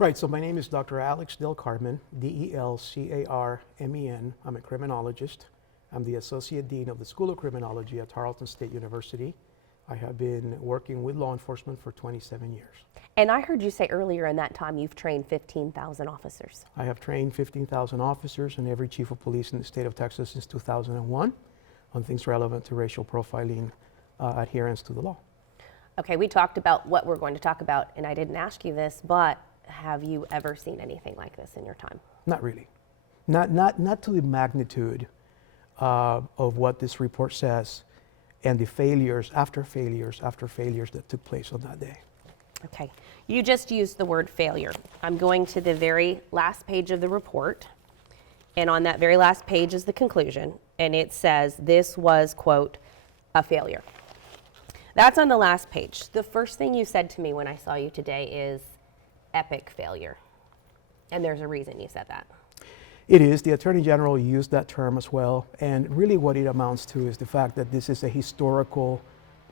Right, so my name is Dr. Alex Del Carmen, Delcarmen. I'm a criminologist. I'm the Associate Dean of the School of Criminology at Tarleton State University. I have been working with law enforcement for 27 years. And I heard you say earlier in that time you've trained 15,000 officers. I have trained 15,000 officers and every chief of police in the state of Texas since 2001 on things relevant to racial profiling, adherence to the law. Okay, we talked about what we're going to talk about, and I didn't ask you this, but have you ever seen anything like this in your time? Not really. Not to the magnitude of what this report says and the failures after failures that took place on that day. Okay, you just used the word failure. I'm going to the very last page of the report, and on that very last page is the conclusion, and it says this was, quote, a failure. That's on the last page. The first thing you said to me when I saw you today is epic failure, and there's a reason you said that. It is. The Attorney General used that term as well, and really what it amounts to is the fact that this is a historical,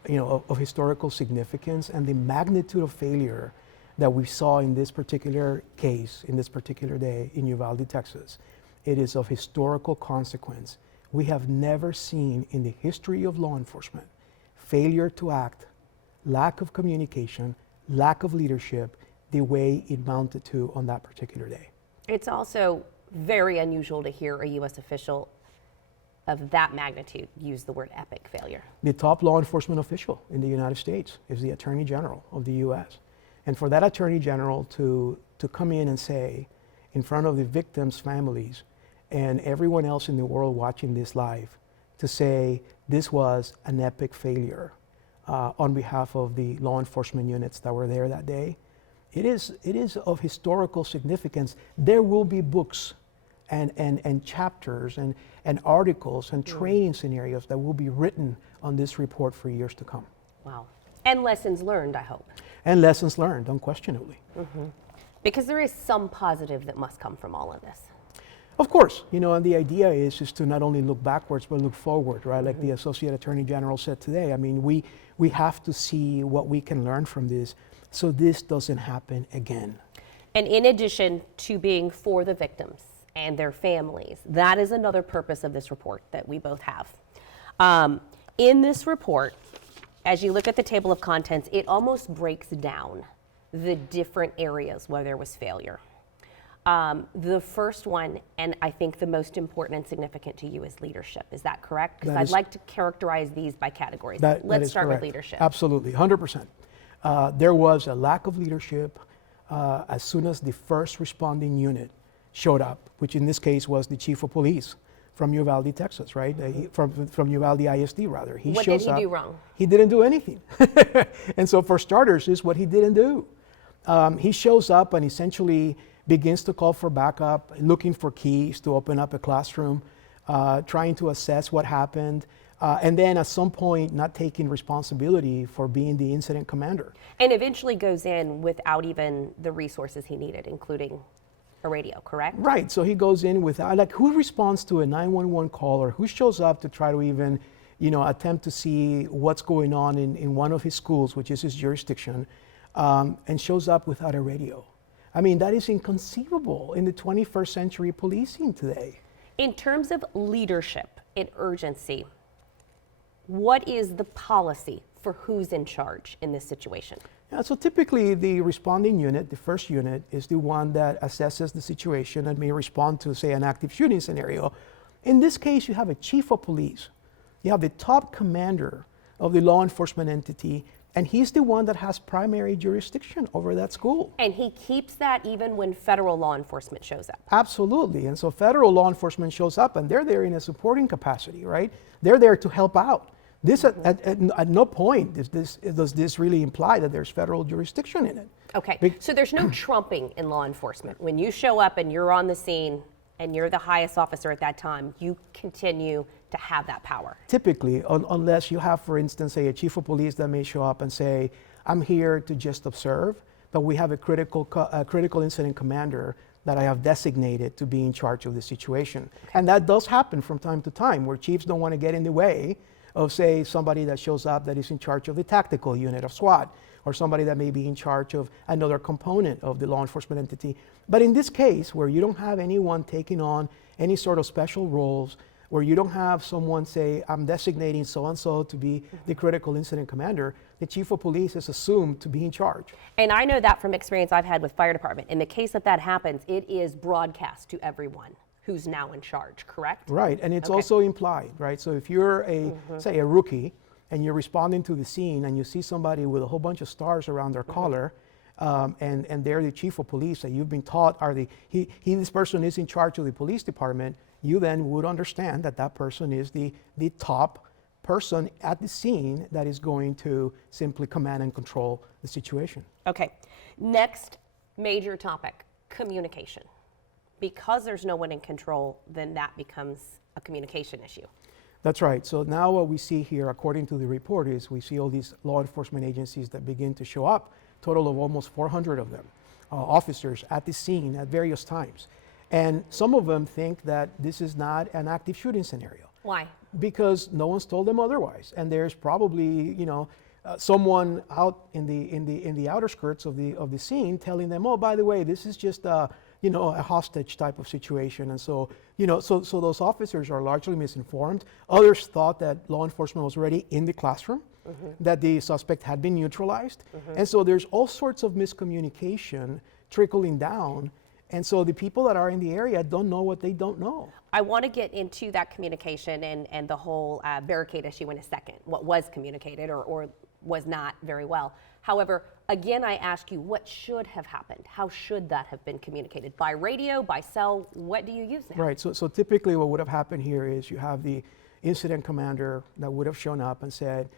of historical significance, and the magnitude of failure that we saw in this particular case, in this particular day in Uvalde, Texas. It is of historical consequence. We have never seen in the history of law enforcement failure to act, lack of communication, lack of leadership, the way it mounted to on that particular day. It's also very unusual to hear a U.S. official of that magnitude use the word epic failure. The top law enforcement official in the United States is the Attorney General of the U.S. And for that Attorney General to come in and say in front of the victims' families and everyone else in the world watching this live, to say this was an epic failure on behalf of the law enforcement units that were there that day, it is of historical significance. There will be books and chapters and articles and training scenarios that will be written on this report for years to come. Wow. And lessons learned, I hope. And lessons learned, unquestionably. Mm-hmm. Because there is some positive that must come from all of this. Of course, and the idea is to not only look backwards, but look forward, right? Like the Associate Attorney General said today. I mean, we have to see what we can learn from this so this doesn't happen again. And in addition to being for the victims and their families, that is another purpose of this report that we both have. In this report, as you look at the table of contents, it almost breaks down the different areas where there was failure. The first one, and I think the most important and significant to you, is leadership. Is that correct? Because I'd like to characterize these by categories. Let's start with leadership. Absolutely, 100%. There was a lack of leadership as soon as the first responding unit showed up, which in this case was the chief of police from Uvalde, Texas, right? From Uvalde ISD, rather. What did he do wrong? He didn't do anything. And so for starters, is what he didn't do. He shows up and essentially begins to call for backup, looking for keys to open up a classroom, trying to assess what happened, and then at some point not taking responsibility for being the incident commander. And eventually goes in without even the resources he needed, including a radio, correct? Right, so he goes in without, like, who responds to a 911 call, or who shows up to try to even, attempt to see what's going on in one of his schools, which is his jurisdiction, and shows up without a radio. I mean, that is inconceivable in the 21st century policing today. In terms of leadership and urgency, what is the policy for who's in charge in this situation? Yeah, so typically the responding unit, the first unit, is the one that assesses the situation and may respond to, say, an active shooting scenario. In this case, you have a chief of police. You have the top commander of the law enforcement entity, and he's the one that has primary jurisdiction over that school. And he keeps that even when federal law enforcement shows up. Absolutely. And so federal law enforcement shows up, and they're there in a supporting capacity, right? They're there to help out. This at no point does this really imply that there's federal jurisdiction in it. Okay, so there's no trumping in law enforcement. When you show up and you're on the scene and you're the highest officer at that time, you continue to have that power. Typically, unless you have, for instance, say, a chief of police that may show up and say, I'm here to just observe, but we have a critical incident commander that I have designated to be in charge of the situation. Okay. And that does happen from time to time, where chiefs don't want to get in the way of, say, somebody that shows up that is in charge of the tactical unit of SWAT, or somebody that may be in charge of another component of the law enforcement entity. But in this case, where you don't have anyone taking on any sort of special roles, where you don't have someone say, I'm designating so-and-so to be the critical incident commander, the chief of police is assumed to be in charge. And I know that from experience I've had with fire department. In the case that happens, it is broadcast to everyone who's now in charge, correct? Right, and it's also implied, right? So if you're say a rookie, and you're responding to the scene and you see somebody with a whole bunch of stars around their collar, and they're the chief of police that you've been taught this person is in charge of the police department, you then would understand that that person is the top person at the scene that is going to simply command and control the situation. Okay, next major topic, communication. Because there's no one in control, then that becomes a communication issue. That's right. So now what we see here, according to the report, is we see all these law enforcement agencies that begin to show up, total of almost 400 of them, officers at the scene at various times. And some of them think that this is not an active shooting scenario. Why? Because no one's told them otherwise. And there's probably, someone out in the outer skirts of the scene telling them, oh, by the way, this is just a hostage type of situation. And so, so those officers are largely misinformed. Others thought that law enforcement was already in the classroom, that the suspect had been neutralized. And so there's all sorts of miscommunication trickling down. And so the people that are in the area don't know what they don't know. I want to get into that communication and the whole barricade issue in a second, what was communicated or was not very well. However, again, I ask you, what should have happened? How should that have been communicated? By radio, by cell? What do you use now? Right, so typically what would have happened here is you have the incident commander that would have shown up and said,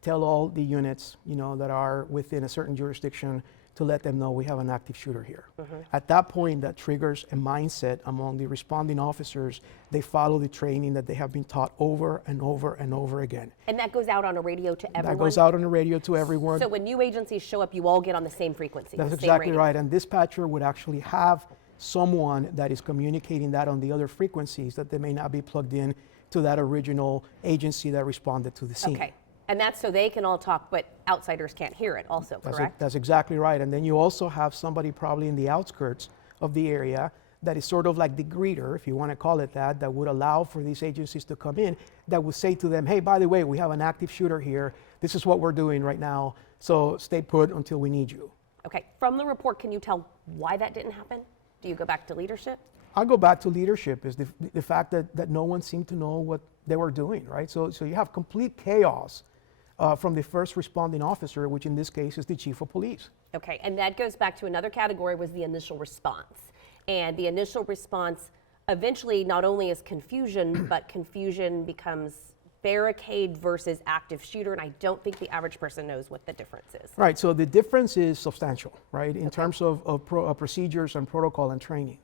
tell all the units, that are within a certain jurisdiction to let them know we have an active shooter here. At that point, that triggers a mindset among the responding officers. They follow the training that they have been taught over and over and over again. And that goes out on a radio to everyone? That goes out on the radio to everyone. So when new agencies show up, you all get on the same frequency? That's exactly right. And dispatcher would actually have someone that is communicating that on the other frequencies that they may not be plugged in to that original agency that responded to the scene. Okay. And that's so they can all talk, but outsiders can't hear it also, correct? That's exactly right. And then you also have somebody probably in the outskirts of the area that is sort of like the greeter, if you want to call it that would allow for these agencies to come in, that would say to them, hey, by the way, we have an active shooter here. This is what we're doing right now. So stay put until we need you. Okay. From the report, can you tell why that didn't happen? Do you go back to leadership? I'll go back to leadership, is the fact that no one seemed to know what they were doing, right? So you have complete chaos from the first responding officer, which in this case is the chief of police. Okay, and that goes back to another category, was the initial response. And the initial response eventually not only is confusion, but confusion becomes barricade versus active shooter, and I don't think the average person knows what the difference is. Right, so the difference is substantial, right, in terms of procedures and protocol and training.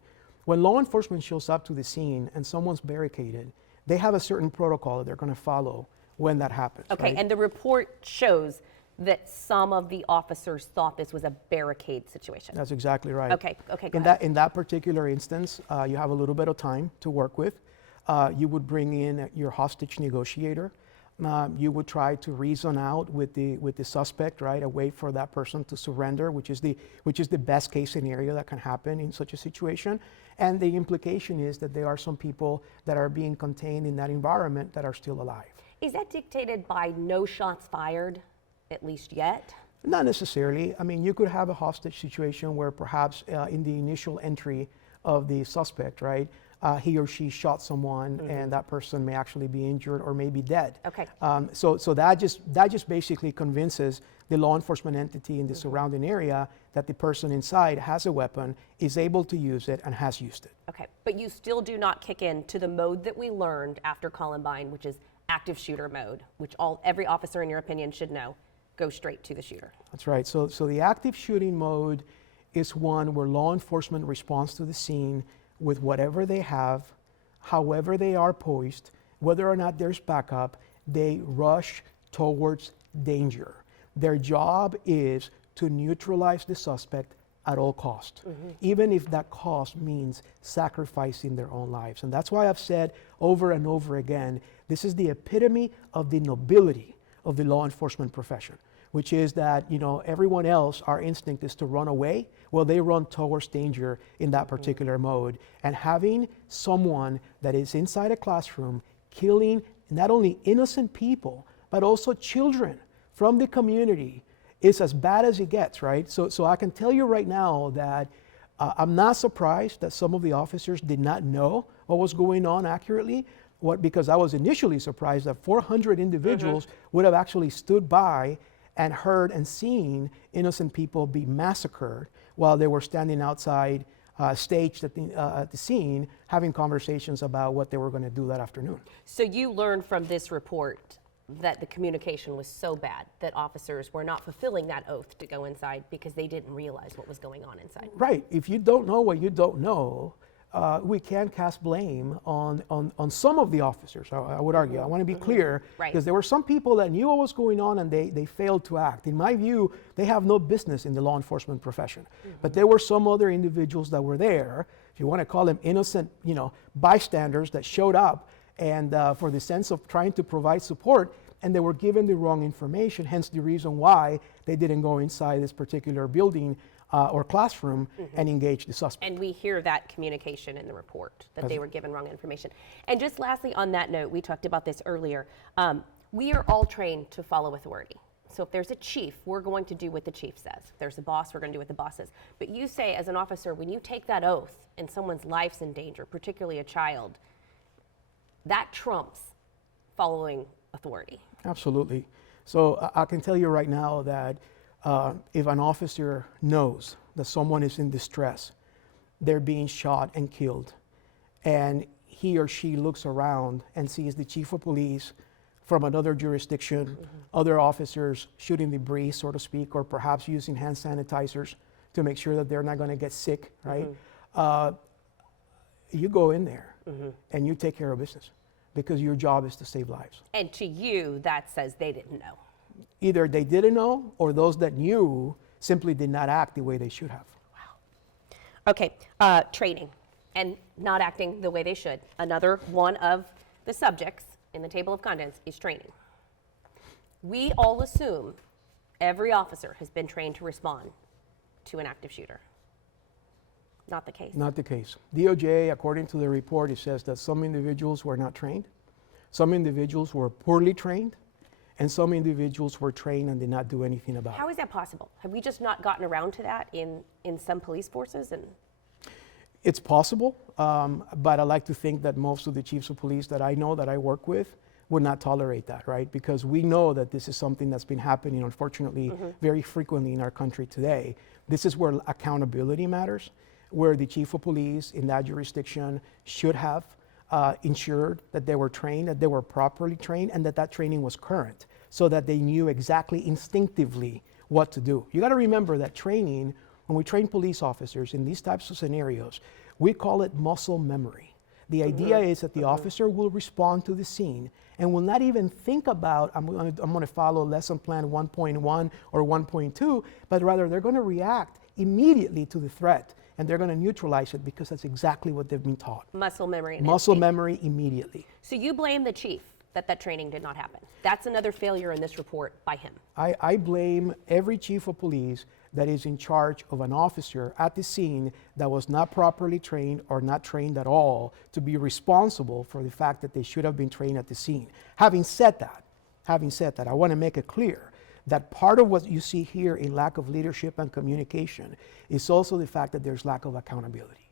When law enforcement shows up to the scene and someone's barricaded, they have a certain protocol that they're going to follow when that happens. Okay, right? and the report shows that some of the officers thought this was a barricade situation. That's exactly right. Okay, go ahead. In that particular instance, you have a little bit of time to work with. You would bring in your hostage negotiator. You would try to reason out with the suspect, right, and wait for that person to surrender, which is the best case scenario that can happen in such a situation. And the implication is that there are some people that are being contained in that environment that are still alive. Is that dictated by no shots fired, at least yet? Not necessarily. I mean, you could have a hostage situation where perhaps in the initial entry of the suspect, right, he or she shot someone and that person may actually be injured or may be dead. Okay. So that just basically convinces the law enforcement entity in the surrounding area that the person inside has a weapon, is able to use it, and has used it. Okay, but you still do not kick in to the mode that we learned after Columbine, which is active shooter mode, which every officer, in your opinion, should know. Go straight to the shooter. That's right. So the active shooting mode is one where law enforcement responds to the scene with whatever they have, however they are poised, whether or not there's backup, they rush towards danger. Their job is to neutralize the suspect at all cost, even if that cost means sacrificing their own lives. And that's why I've said over and over again, this is the epitome of the nobility of the law enforcement profession. which is that, you know, everyone else, our instinct is to run away. Well, they run towards danger in that particular mode. And having someone that is inside a classroom killing not only innocent people, but also children from the community is as bad as it gets, right? So I can tell you right now that I'm not surprised that some of the officers did not know what was going on accurately. Because I was initially surprised that 400 individuals would have actually stood by and heard and seen innocent people be massacred while they were standing outside, staged at the scene, having conversations about what they were going to do that afternoon. So you learned from this report that the communication was so bad that officers were not fulfilling that oath to go inside because they didn't realize what was going on inside. Right. If you don't know what you don't know, we can cast blame on some of the officers, I would argue. I want to be clear, because there were some people that knew what was going on and they failed to act. In my view, they have no business in the law enforcement profession. But there were some other individuals that were there, if you want to call them innocent, you know, bystanders that showed up and for the sense of trying to provide support, and they were given the wrong information, hence the reason why they didn't go inside this particular building or classroom and engage the suspect. And we hear that communication in the report, that they were given wrong information. And just lastly, on that note, we talked about this earlier. We are all trained to follow authority. So if there's a chief, we're going to do what the chief says. If there's a boss, we're going to do what the boss says. But you say, as an officer, when you take that oath and someone's life's in danger, particularly a child, that trumps following authority. Absolutely. So I can tell you right now that if an officer knows that someone is in distress, they're being shot and killed, and he or she looks around and sees the chief of police from another jurisdiction, other officers shooting the breeze, so to speak, or perhaps using hand sanitizers to make sure that they're not going to get sick, right? You go in there and you take care of business, because your job is to save lives. And to you, that says they didn't know. Either they didn't know, or those that knew simply did not act the way they should have. Wow. Okay, training and not acting the way they should. Another one of the subjects in the table of contents is training. We all assume every officer has been trained to respond to an active shooter. Not the case. Not the case. DOJ, according to the report, it says that some individuals were not trained, some individuals were poorly trained, and some individuals were trained and did not do anything about it. How is that possible? Have we just not gotten around to that in some police forces? And it's possible, but I like to think that most of the chiefs of police that I know, that I work with, would not tolerate that, right? Because we know that this is something that's been happening, unfortunately, very frequently in our country today. This is where accountability matters, where the chief of police in that jurisdiction should have ensured that they were trained, that they were properly trained, and that that training was current, so that they knew exactly instinctively what to do. You got to remember that training, when we train police officers in these types of scenarios, we call it muscle memory. The idea is that the officer will respond to the scene and will not even think about, I'm going to follow lesson plan 1.1 or 1.2, but rather they're going to react immediately to the threat, and they're going to neutralize it, because that's exactly what they've been taught. muscle memory. And Muscle instinct. memory immediately. So you blame the chief that training did not happen. That's another failure in this report by him. I blame every chief of police that is in charge of an officer at the scene that was not properly trained or not trained at all to be responsible for the fact that they should have been trained at the scene. Having said that, I want to make it clear that part of what you see here in lack of leadership and communication is also the fact that there's lack of accountability.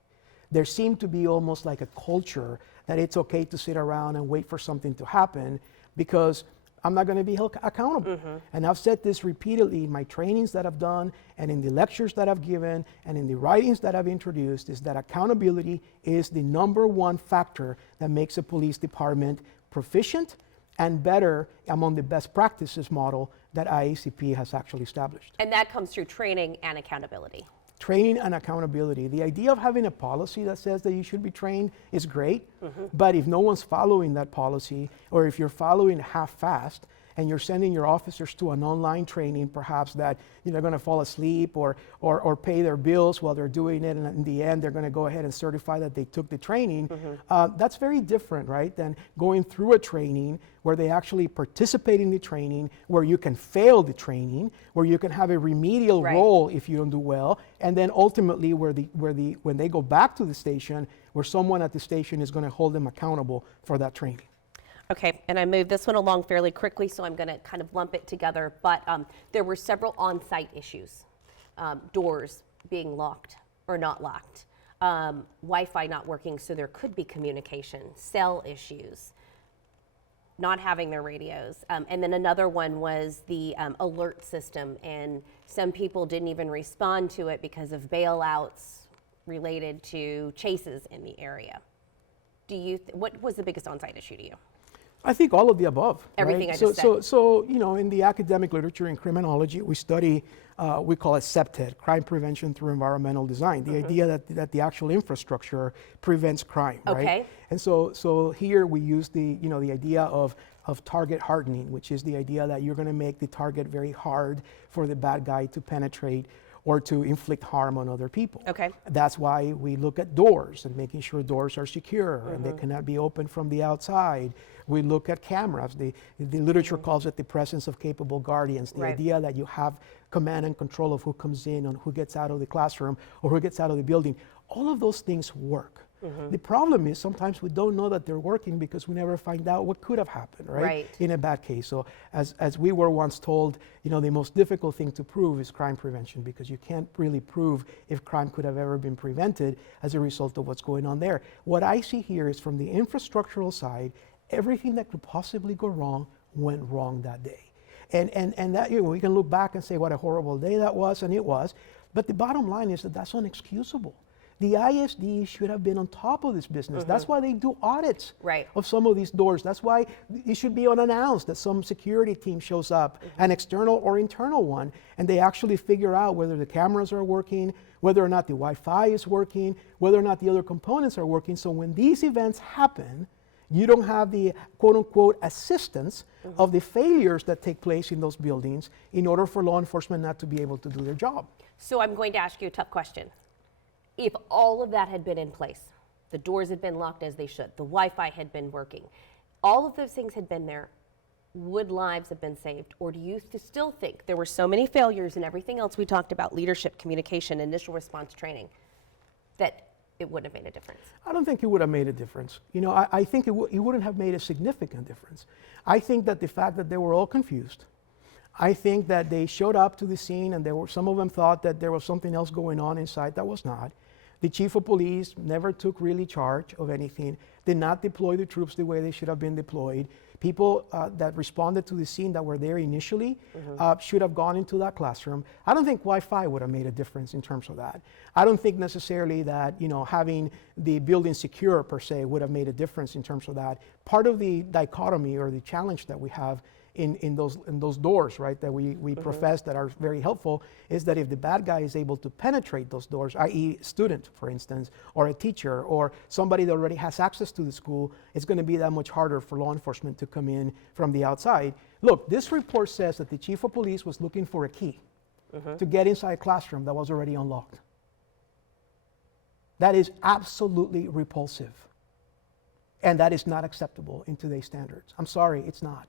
There seemed to be almost like a culture that it's okay to sit around and wait for something to happen because I'm not going to be held accountable. And I've said this repeatedly in my trainings that I've done and in the lectures that I've given and in the writings that I've introduced, is that accountability is the #1 factor that makes a police department proficient and better among the best practices model that IACP has actually established. And that comes through training and accountability. Training and accountability. The idea of having a policy that says that you should be trained is great, but if no one's following that policy, or if you're following half-fast and you're sending your officers to an online training, perhaps that they're going to fall asleep or pay their bills while they're doing it, and in the end they're going to go ahead and certify that they took the training. That's very different, right, than going through a training where they actually participate in the training, where you can fail the training, where you can have a remedial role if you don't do well, and then ultimately when they go back to the station, where someone at the station is going to hold them accountable for that training. Okay, and I moved this one along fairly quickly, so I'm going to kind of lump it together. But there were several on-site issues, doors being locked or not locked, Wi-Fi not working, so there could be communication, cell issues, not having their radios. And then another one was the alert system, and some people didn't even respond to it because of bailouts related to chases in the area. What was the biggest on-site issue to you? I think all of the above. Everything right? I just said. So in the academic literature in criminology, we study, we call it CPTED, crime prevention through environmental design. The idea that the actual infrastructure prevents crime, right? Okay. And so here we use the idea of target hardening, which is the idea that you're going to make the target very hard for the bad guy to penetrate or to inflict harm on other people. Okay. That's why we look at doors and making sure doors are secure and they cannot be opened from the outside. We look at cameras. The literature calls it the presence of capable guardians, the idea that you have command and control of who comes in and who gets out of the classroom or who gets out of the building. All of those things work. The problem is sometimes we don't know that they're working because we never find out what could have happened, right? In a bad case. So as we were once told, the most difficult thing to prove is crime prevention, because you can't really prove if crime could have ever been prevented as a result of what's going on there. What I see here is from the infrastructural side, everything that could possibly go wrong went wrong that day. And that, we can look back and say what a horrible day that was, and it was, but the bottom line is that that's unexcusable. The ISD should have been on top of this business. That's why they do audits of some of these doors. That's why it should be unannounced that some security team shows up, an external or internal one, and they actually figure out whether the cameras are working, whether or not the Wi-Fi is working, whether or not the other components are working. So when these events happen, you don't have the quote-unquote assistance of the failures that take place in those buildings in order for law enforcement not to be able to do their job. So I'm going to ask you a tough question. If all of that had been in place, the doors had been locked as they should, the Wi-Fi had been working, all of those things had been there, would lives have been saved? Or do you still think there were so many failures and everything else we talked about, leadership, communication, initial response training, that it wouldn't have made a difference? I don't think it would have made a difference. I think it wouldn't have made a significant difference. I think that the fact that they were all confused, I think that they showed up to the scene and some of them thought that there was something else going on inside that was not. The chief of police never took really charge of anything, did not deploy the troops the way they should have been deployed. People that responded to the scene that were there initially should have gone into that classroom. I don't think Wi-Fi would have made a difference in terms of that. I don't think necessarily that having the building secure per se would have made a difference in terms of that. Part of the dichotomy or the challenge that we have in those doors, right, that we profess that are very helpful, is that if the bad guy is able to penetrate those doors, i.e. student, for instance, or a teacher, or somebody that already has access to the school, it's going to be that much harder for law enforcement to come in from the outside. Look, this report says that the chief of police was looking for a key to get inside a classroom that was already unlocked. That is absolutely repulsive. And that is not acceptable in today's standards. I'm sorry, it's not.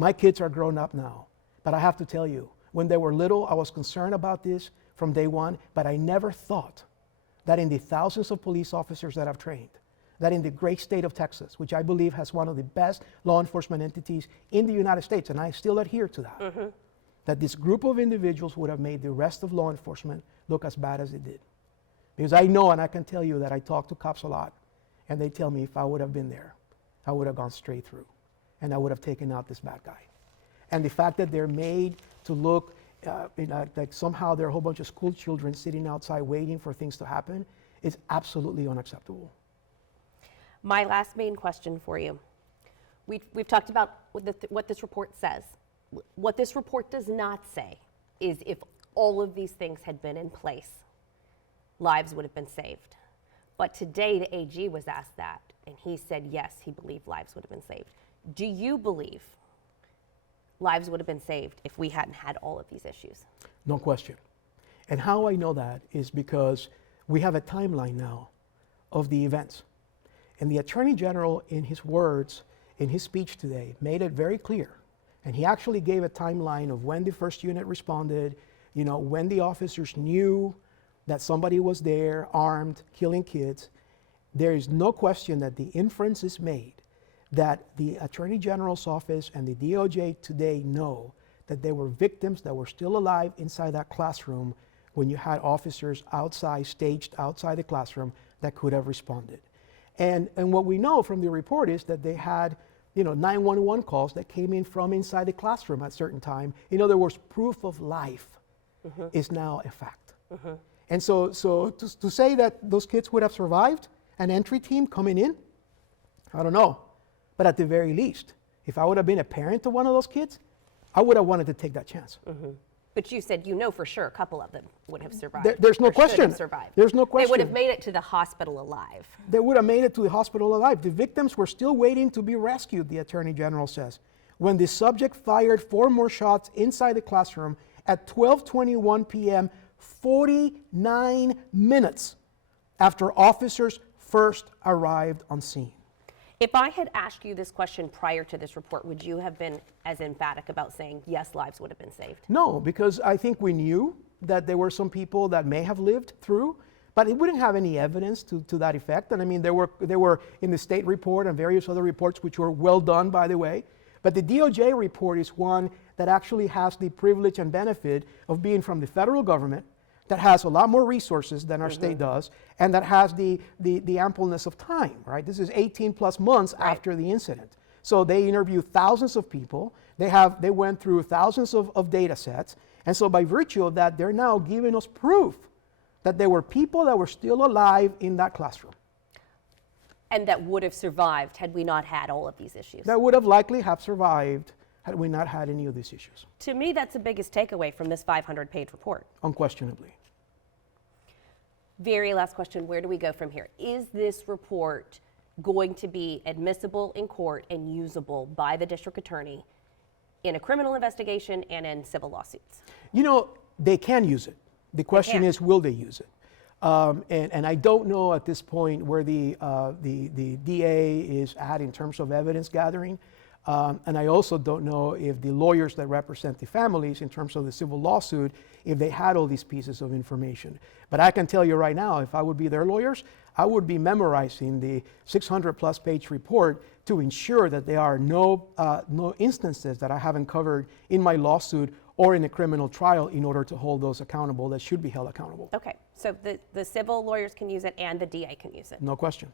My kids are grown up now, but I have to tell you, when they were little, I was concerned about this from day one, but I never thought that in the thousands of police officers that I've trained, that in the great state of Texas, which I believe has one of the best law enforcement entities in the United States, and I still adhere to that, that this group of individuals would have made the rest of law enforcement look as bad as it did. Because I know, and I can tell you that I talk to cops a lot, and they tell me if I would have been there, I would have gone straight through. And I would have taken out this bad guy. And the fact that they're made to look like somehow there are a whole bunch of school children sitting outside waiting for things to happen is absolutely unacceptable. My last main question for you. We've talked about what this report says. What this report does not say is if all of these things had been in place, lives would have been saved. But today the AG was asked that, and he said yes, he believed lives would have been saved. Do you believe lives would have been saved if we hadn't had all of these issues. No question. And how I know that is because we have a timeline now of the events. And the Attorney General, in his words, in his speech today, made it very clear. And he actually gave a timeline of when the first unit responded, when the officers knew that somebody was there, armed, killing kids. There is no question that the inference is made that the Attorney General's office and the DOJ today know that there were victims that were still alive inside that classroom when you had officers outside, staged outside the classroom that could have responded. And what we know from the report is that they had 911 calls that came in from inside the classroom at a certain time. In other words, proof of life is now a fact. And so to say that those kids would have survived an entry team coming in, I don't know. But at the very least, if I would have been a parent to one of those kids, I would have wanted to take that chance. But you said for sure a couple of them would have survived. There's no or should question. have survived. There's no question. They would have made it to the hospital alive. They would have made it to the hospital alive. The victims were still waiting to be rescued, the Attorney General says, when the subject fired 4 more shots inside the classroom at 12:21 p.m., 49 minutes after officers first arrived on scene. If I had asked you this question prior to this report, would you have been as emphatic about saying, yes, lives would have been saved? No, because I think we knew that there were some people that may have lived through, but it wouldn't have any evidence to that effect. And I mean, there were in the state report and various other reports, which were well done, by the way. But the DOJ report is one that actually has the privilege and benefit of being from the federal government, that has a lot more resources than our state does, and that has the ampleness of time, right? This is 18 plus months after the incident. So they interviewed thousands of people. They went through thousands of data sets. And so by virtue of that, they're now giving us proof that there were people that were still alive in that classroom. And that would have survived had we not had all of these issues. That would have likely have survived had we not had any of these issues. To me, that's the biggest takeaway from this 500-page report. Unquestionably. Very last question, where do we go from here? Is this report going to be admissible in court and usable by the district attorney in a criminal investigation and in civil lawsuits? They can use it. The question is, will they use it? And I don't know at this point where the DA is at in terms of evidence gathering. And I also don't know if the lawyers that represent the families in terms of the civil lawsuit, if they had all these pieces of information. But I can tell you right now, if I would be their lawyers, I would be memorizing the 600+ page report to ensure that there are no instances that I haven't covered in my lawsuit or in a criminal trial in order to hold those accountable that should be held accountable. Okay, so the civil lawyers can use it and the DA can use it. No question.